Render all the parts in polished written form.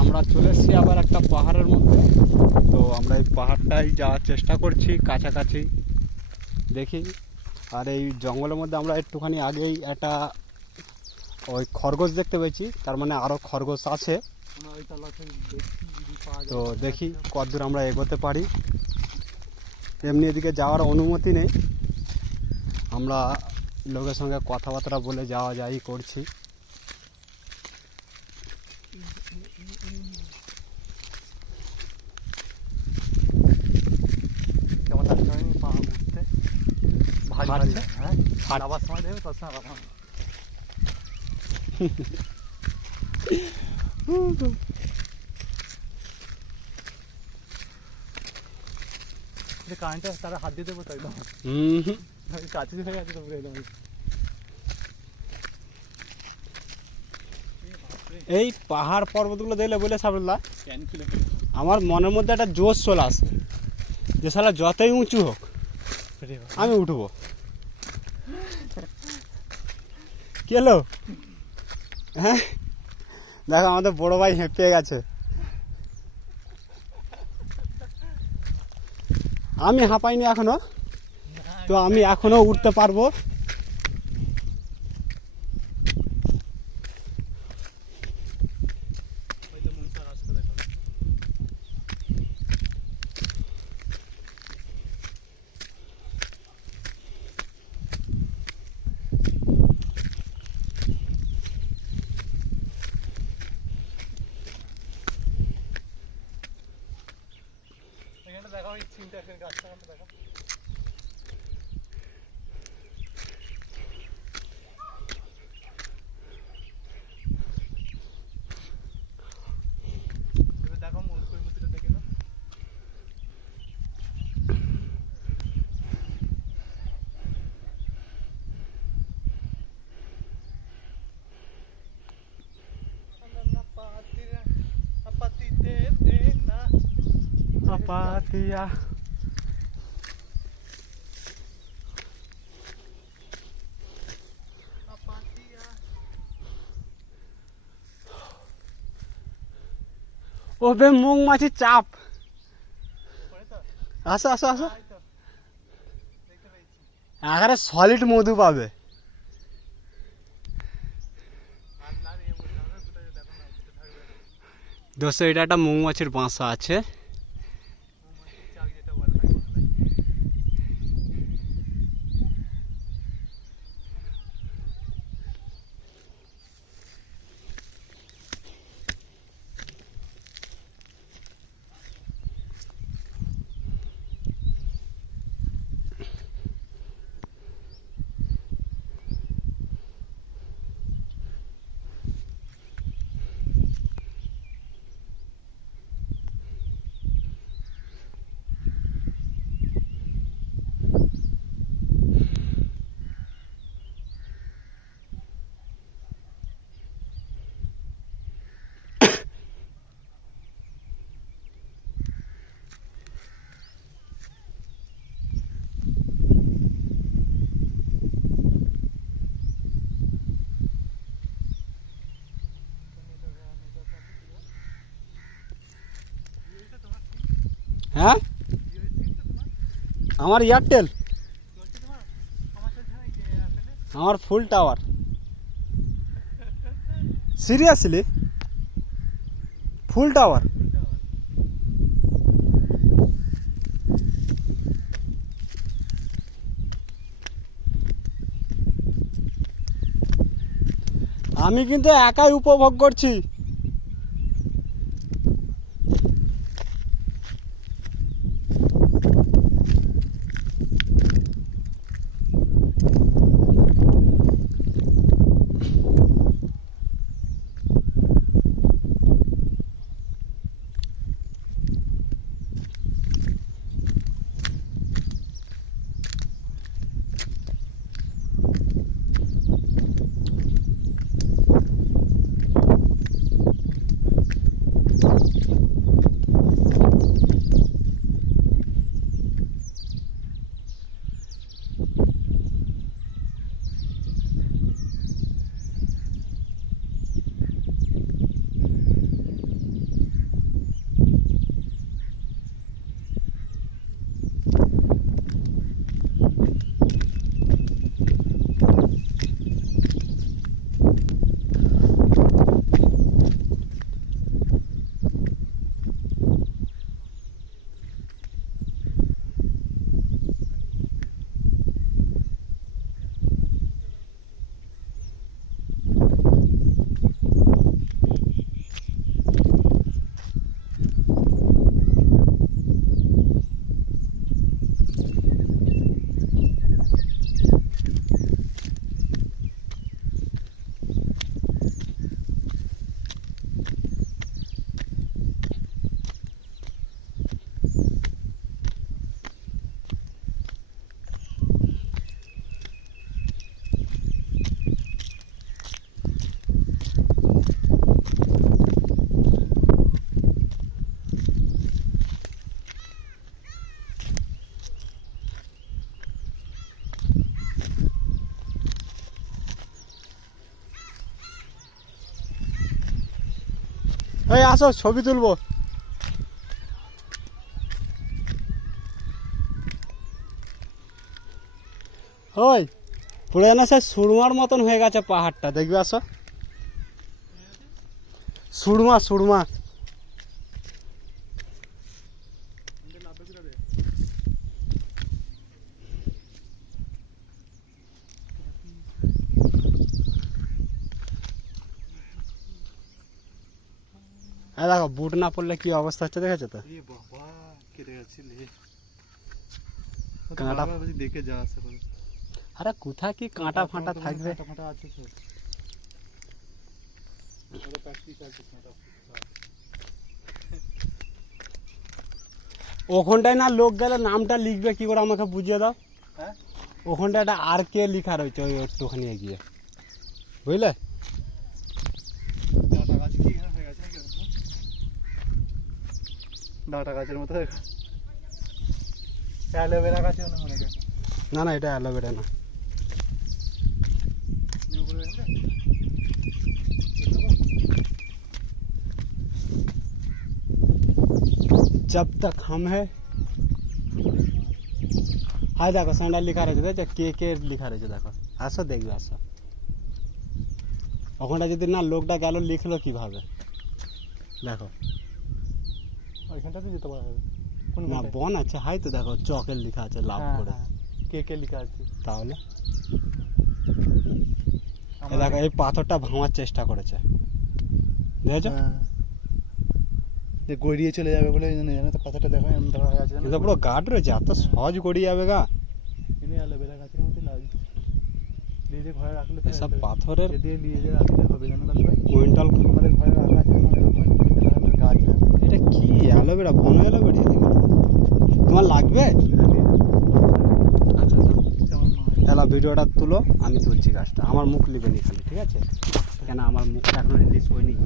আমরা চলে এসেছি আবার একটা পাহাড়ের মধ্যে। তো আমরা এই পাহাড়টায় যাওয়ার চেষ্টা করছি কাছাকাছি, দেখি। আর এই জঙ্গলের মধ্যে আমরা একটুখানি আগেই একটা ওই খরগোশ দেখতে পেয়েছি, তার মানে আরও খরগোশ আছে। তো দেখি কতদূর আমরা এগোতে পারি। এমনি এদিকে যাওয়ার অনুমতি নেই, আমরা লোকের সঙ্গে কথাবার্তা বলে যাওয়া যাই করছি। কেমন লাগছে আমি পাহাড় উঠতে? ভারী ভারী, হ্যাঁ। ছাড়। নামার সময় দেবে তোর সঙ্গে কথা। কারেন্টে তারা হাত দিয়ে দেবো তো একদম কাছে হয়ে গেছে তোমরা একদম। এই পাহাড় পর্বতগুলো দেখলে বলে সাবরুল্লাহ আমার মনের মধ্যে একটা জোশ চলে আসে যে শালা যতই উঁচু হোক আমি উঠবো। কি হলো? হ্যাঁ দেখো আমাদের বড় ভাই হেঁপে গেছে, আমি হাঁপাইনি এখনো, তো আমি এখনো উঠতে পারবো। দেখো ওই চিন্তা গাছটা দেখো। দেখো মূর্তিটা দেখে না। Apatia. ও বে মুং মাছি চাপ। আসো আসো আসো, এখানে সলিড মধু পাবে। দোস্ত এটা একটা মৌমাছির বাসা আছে। হ্যাঁ আমার এয়ারটেল, আমার ফুল টাওয়ার। সিরিয়াসলি ফুল টাওয়ার। আমি কিন্তু একাই উপভোগ করছি। এই আসো ছবি তুলবো। ওই পুরো যেন সে সুরমার মতন হয়ে গেছে পাহাড়টা, দেখবে আসো। সুরমা সুরমা। দেখো বুট না পড়লে কি অবস্থা হচ্ছে, দেখেছো তো? এ বাবা কেটে গেছিলে কাঁটা। দেখে যা আসে করে। আরে কোথায় কি কাঁটা ফাঁটা থাকবে। কাঁটা ফাঁটা আছে তো। ওটা প্র্যাকটিস আছে কাঁটা। ওখানটায় না লোক গেলে নামটা লিখবে কি করে আমাকে বুঝিয়ে দাও। হ্যাঁ ওখানটা একটা আর কে লেখা রয়েছে ওই একটুখানি এগিয়ে, বুঝলে? ডাঁটা গাছ কি এখানে হয়ে গেছে নাকি? ডাঁটা গাছের মতো অ্যালোভেরা গাছে মনে গেছে। না না, এটা অ্যালোভেরা না। जब तक हम है। হাই দেখো স্যান্ডাল লেখা রয়েছে, দেখছো কে কে লেখা রয়েছে, দেখো। আসো দেখবে, আসো। ওখানটা যদি না লোকটা গেল লিখলো কিভাবে, দেখো। ওইখানটাতে যেতে পারা যাবে। কোন না বন আছে, হাই তো দেখো চকের লেখা আছে লাভ করে। কে কে লেখা আছে তাহলে এই দেখো এই পাথরটা ভাঙার চেষ্টা করেছে, দেখেছো? যে গড়িয়ে চলে যাবে বলে জানে তো কথাটা দেখা এমন দেখা আছে না। এটা পুরো গার্ড রয়েছে, এত সহজ গড়িয়ে যাবে গা। এনে অ্যালোভেরা গাছের মতো লাগছে। দিয়ে ঘরে রাখলে তো এসব পাথরের দিয়ে নিয়ে রাখলে হবে জানো দাদু ভাই। কুইন্টাল। আমাদের ঘরে রাখা আছে এরকম গাছ। এটা কি অ্যালোভেরা, বন অ্যালোভেরা? তোমার লাগবে? আচ্ছা দাও। তাহলে ভিডিওটা তুলো, আমি তুলছি গাছটা। আমার মুখ নেবে নি খালি, ঠিক আছে? কেন আমার মুখটা এখনো রিলিজ হয়নি।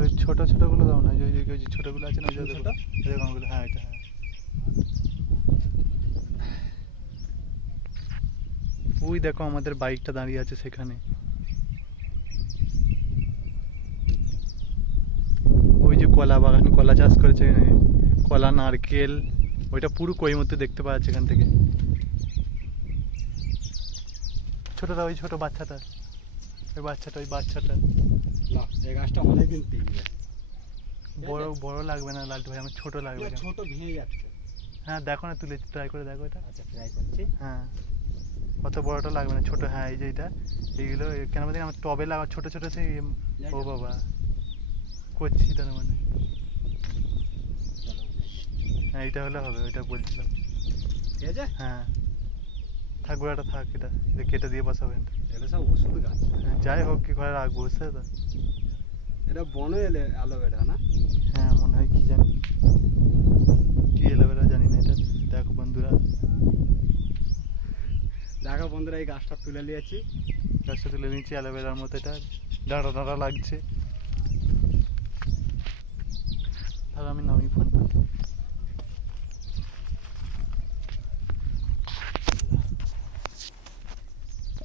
ওই ছোট ছোটগুলো দাও না, ওই যে ছোটগুলো আছে না, ওই যে এরকমগুলো। হ্যাঁ এটা হ্যাঁ। ওই দেখো আমাদের বাইকটা দাঁড়িয়ে আছে সেখানে। ওই যে কলা বাগান, কলা চাষ করেছে, কলা নারকেল, ওইটা পুরো কৈমূর্তি দেখতে পাওয়া যাচ্ছে এখান থেকে। ছোটটা ওই ছোট বাচ্চাটা, ওই বাচ্চাটা না, এই গাছটা অনেকদিন টিকবে। বড় বড় লাগবে না লালটু ভাই, আমার ছোট লাগবে। ছোট ভেঙে যাচ্ছে। হ্যাঁ দেখো না, তুলে ট্রাই করে দেখো এটা। আচ্ছা ট্রাই করছি। হ্যাঁ অত বড়টা লাগবে না, ছোট। হ্যাঁ এই যে এটা, এইগুলো কেন বলতে আমার টবে লাগা ছোট ছোট সেই। ও বাবা করছি তার মানে। হ্যাঁ এইটা হলে হবে, ওইটা বলছিলাম। ঠিক আছে। হ্যাঁ থাক গোড়াটা থাক, এটা এটা কেটে দিয়ে বসাবো এটা। এটা সব ওষুধ গাছ। হ্যাঁ যাই হোক কি ঘরে রাখবো, বুঝতে তো। এটা বনো অ্যালোভেরা না? হ্যাঁ মনে হয়, কি জানি কি অ্যালোভেরা জানি না এটা। দেখো বন্ধুরা, দেখো বন্ধুরা, এই গাছটা তুলে নিয়েছি। গাছটা তুলে নিচ্ছি অ্যালোভেরার মতো। এটা ডাঁটা ডাঁটা লাগছে। তাহলে আমি নামি ফোনটা।